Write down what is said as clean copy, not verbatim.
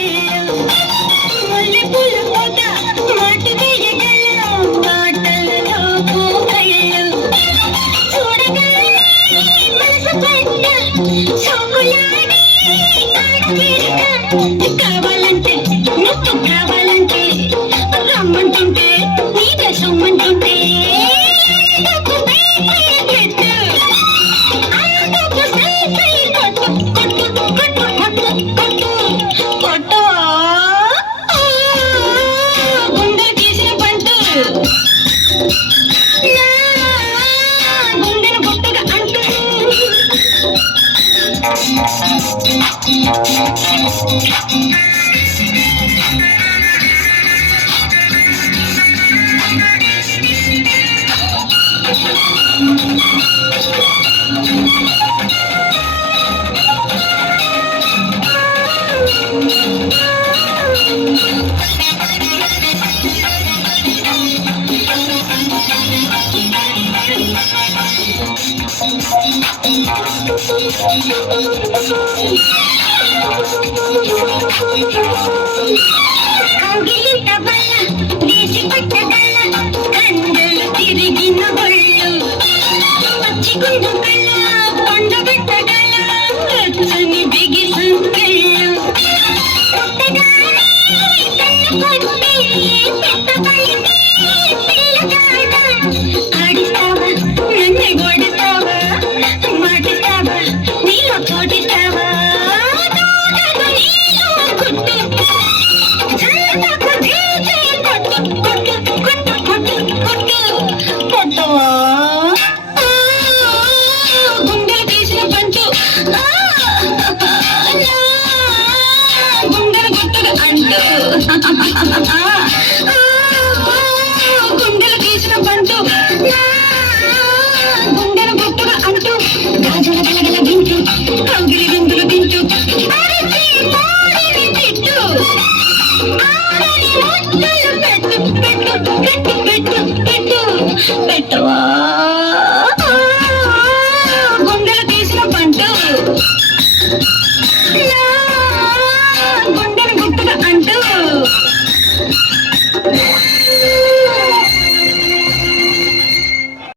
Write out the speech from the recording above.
కళ్ళు మల్లెపూల పూత మాటి వేయగల మాటలలో పూకళ్ళు చూడగానే మనసు పడ్డ సోకులాడి కావాలంటే నువ్వు కావాలంటే రమ్మంటుంటే నీదే సొమ్మంటుంటే కౌగిలిత బల్ల దేశి పట్టగల కండలు తిరిగిన బళ్ళు పచ్చిగుండు కళ్ళ పండబెట్టగల రచ్చని బిగి సంకెళ్ళు కొట్టగానే కన్ను కొట్టి పెట్టబలిని పిల్లగాడ ఆడిస్తావా నన్ను గొడతావా మాటిస్తావా నీలో పోటిస్తావా గుండెలు తీసిన పంచు గుండెలు గుట్టుగా అంటూ గుండెలు తీసిన పంచు గుండెలు గుట్టుగా అంటూ గాజుల గలగల దించు కౌగిలి విందులు దించు